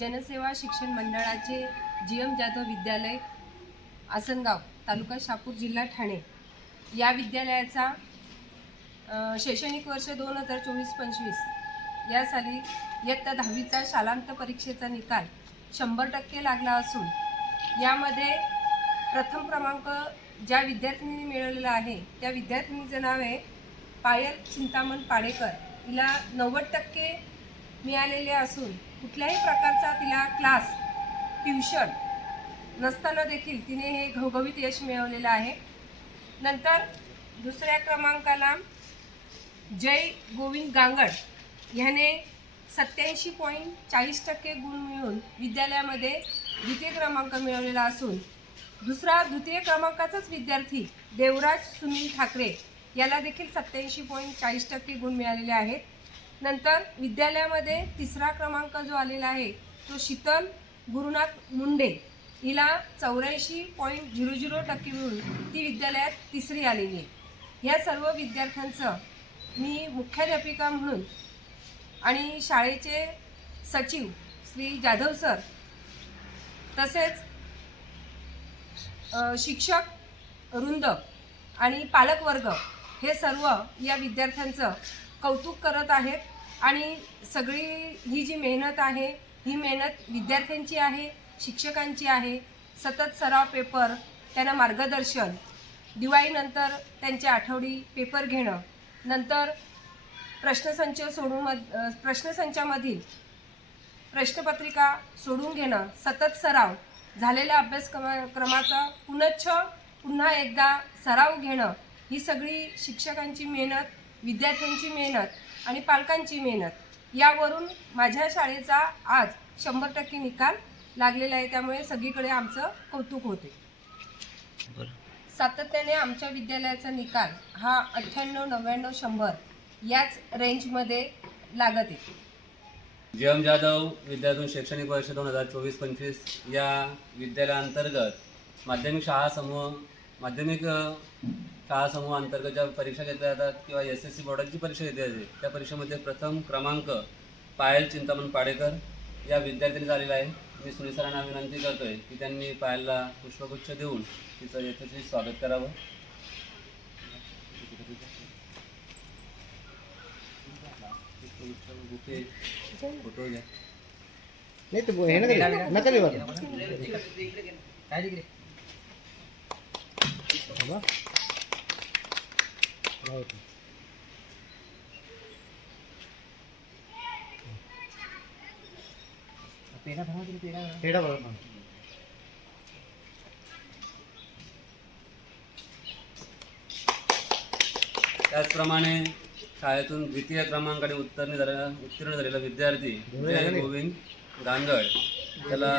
जनसेवा शिक्षण मंडळाचे जी एम जाधव विद्यालय आसनगाव तालुका शापूर जिल्हा ठाणे. या विद्यालयाचा शैक्षणिक वर्ष दोन हजार चोवीस पंचवीस. या साली इयत्ता दहावीचा शालांत परीक्षेचा निकाल शंभर टक्के लागला असून यामध्ये प्रथम क्रमांक ज्या विद्यार्थिनीने मिळवलेला आहे त्या विद्यार्थिनीचं नाव आहे पायल चिंतामण पाडेकर. हिला नव्वद टक्के मिळालेले असून कुठल्याही प्रकारचा तिला क्लास ट्युशन नसताना देखील तिने हे घवघवीत यश मिळवलेलं आहे. नंतर दुसऱ्या क्रमांकाला जय गोविंद गांगड ह्याने सत्याऐंशी पॉईंट चाळीस टक्के गुण मिळून विद्यालयामध्ये द्वितीय क्रमांक मिळवलेला असून दुसरा द्वितीय क्रमांकाचाच विद्यार्थी देवराज सुनील ठाकरे याला देखील सत्याऐंशी पॉईंट चाळीस टक्के गुण मिळालेले आहेत. नंतर विद्यालयामध्ये तिसरा क्रमांक जो आलेला आहे तो शीतल गुरुनाथ मुंडे. हिला चौऱ्याऐंशी पॉईंट झिरो झिरो टक्के मिळून ती विद्यालयात तिसरी आलेली आहे. या सर्व विद्यार्थ्यांचं मी मुख्याध्यापिका म्हणून आणि शाळेचे सचिव श्री जाधव सर तसेच शिक्षक वृंद आणि पालकवर्ग हे सर्व या विद्यार्थ्यांचं कौतुक करत आहेत. आणि सगळी ही जी मेहनत आहे ही मेहनत विद्यार्थ्यांची आहे शिक्षकांची आहे. सतत सराव पेपर त्यांना मार्गदर्शन दिवाळीनंतर त्यांच्या आठवडी पेपर घेणं नंतर प्रश्नसंच सोडून मध प्रश्नसंचामधील प्रश्नपत्रिका सोडून घेणं सतत सराव झालेल्या अभ्यासक्रमा क्रमाचा पुनच्छ पुन्हा एकदा सराव घेणं ही सगळी शिक्षकांची मेहनत विद्यार्थ्यांची मेहनत आणि पालकांची मेहनत यावरून माझ्या शाळेचा आज शंभर टक्के निकाल लागलेला आहे. त्यामुळे सगळीकडे आमचं कौतुक होते. सातत्याने आमच्या विद्यालयाचा निकाल हा अठ्ठ्याण्णव नव्याण्णव शंभर याच रेंजमध्ये लागत आहे. जी एम जाधव विद्यार्थून शैक्षणिक वर्ष दोन हजार चोवीस पंचवीस या विद्यालयाअंतर्गत माध्यमिक शाळा समूह माध्यमिक शाळा समूह अंतर्गत ज्या परीक्षा घेतल्या जातात किंवा एस एस सी बोर्डाची परीक्षा घेतली जाते त्या परीक्षेमध्ये प्रथम क्रमांक पायल चिंतामण पाडेकर या विद्यार्थ्यांनी झालेला आहे. मी सुनील सरांना विनंती करतोय की त्यांनी पायलला पुष्पगुच्छ देऊन तिचं यशस्वी स्वागत करावं. फोटो घ्या नाही पेढा बरोबर त्याचप्रमाणे शाळेतून द्वितीय क्रमांकाने उत्तीर्ण झालेला उत्तीर्ण झालेला विद्यार्थी जय गोविंद गांगड त्याला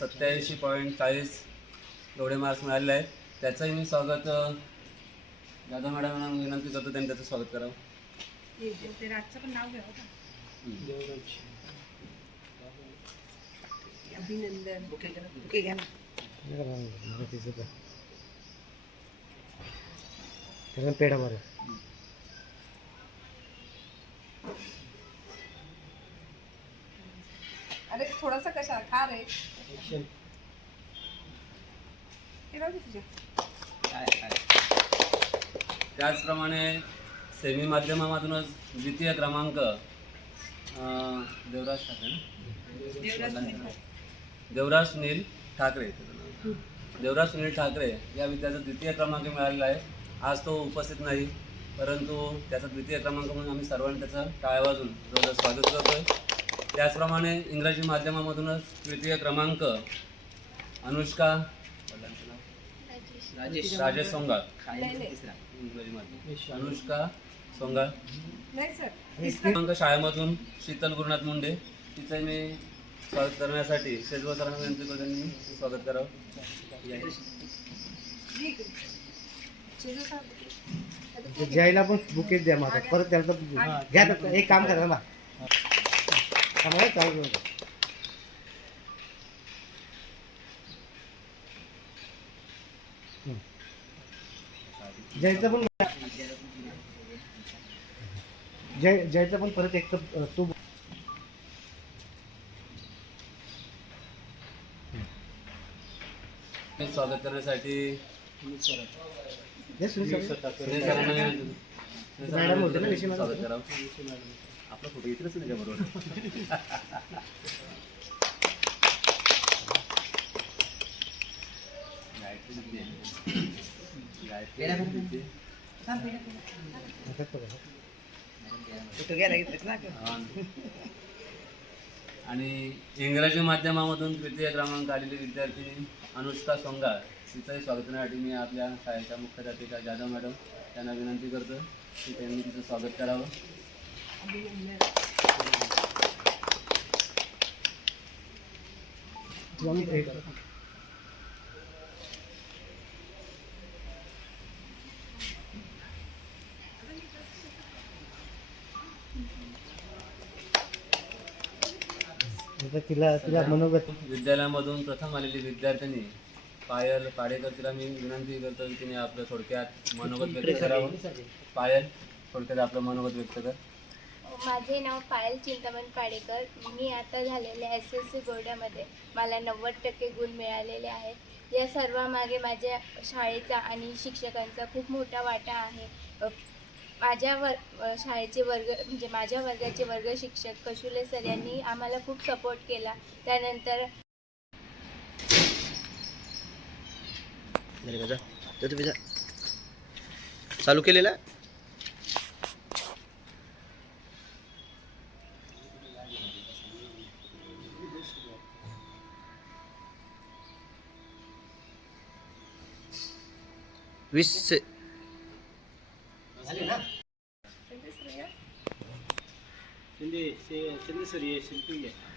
सत्याऐंशी पॉईंट चाळीस एवढे मार्क्स मिळालेले आहेत. त्याचंही मी स्वागत जाधव मॅडमांना विनंती करतो त्यांनी त्याचं स्वागत करावं. अभिनंदन नका राहू दे. नका तिचं का. त्याचा पेढा बरं. अरे थोडासा कशा खा रे. त्याचप्रमाणे सेमी माध्यमामधूनच द्वितीय क्रमांक देवराज ठाकरे ना? देवराज सुनील ठाकरे. देवराज सुनील ठाकरे या विद्यार्थ्याचा द्वितीय क्रमांक मिळालेला आहे आज तो उपस्थित नाही परंतु त्याचा द्वितीय क्रमांक म्हणून आम्ही सर्वांनी त्याचं टाळ्या वाजून स्वागत करतोय त्याचप्रमाणे इंग्रजी माध्यमामधूनच तृतीय क्रमांक अनुष्का राजेश सोंगाळ. नाही माध्यम अनुष्का सोंगाळ. नाही सर. क्रमांक शाळेमधून शीतल गुरुनाथ मुंडे. तिचं मी स्वागत करण्यासाठी शेजवा सरांना विनंती करतो त्यांनी स्वागत करावं. शिजू साहेब. ते जयला पण बुकेच द्या माझा परत त्याला तर घ्या तर. एक काम करा ना. थांबा, चालू नका. जयचं पण जय जयचं पण परत एक तू स्वागत करण्यासाठी सुनील सरांना- सुनील सरांना आपला फोटो घेतलाच नाही बरोबर आणि इंग्रजी माध्यमामधून तृतीय क्रमांक आलेली विद्यार्थी अनुष्का सोंगाळ तिचंही स्वागत करण्यासाठी मी आपल्या शाळेच्या मुख्याध्यापिका जाधव मॅडम त्यांना विनंती करतो की त्यांनी तिचं स्वागत करावं. जाऊन आता तिला तिला मनोगत विद्यालयामधून प्रथम आलेली विद्यार्थिनी पायल पाडेकर तिला मी विनंती करतो की तिने आपलं थोडक्यात मनोगत व्यक्त करावं. पायल थोडक्यात आपलं मनोगत व्यक्त कर. माझे नाव पायल चिंतामण पाडेकर. मी आता झालेल्या एस एस सी बोर्डामध्ये मला नव्वद टक्के गुण मिळालेले आहेत. या सर्वामागे माझ्या शाळेचा आणि शिक्षकांचा खूप मोठा वाटा आहे. माझ्या वर शाळेचे वर्ग म्हणजे माझ्या वर्गाचे वर्ग शिक्षक कशुले सर यांनी आम्हाला खूप सपोर्ट केला. त्यानंतर चालू केलेला? वीस से- शिंदे शिंदे सर ये शिल्पी आहे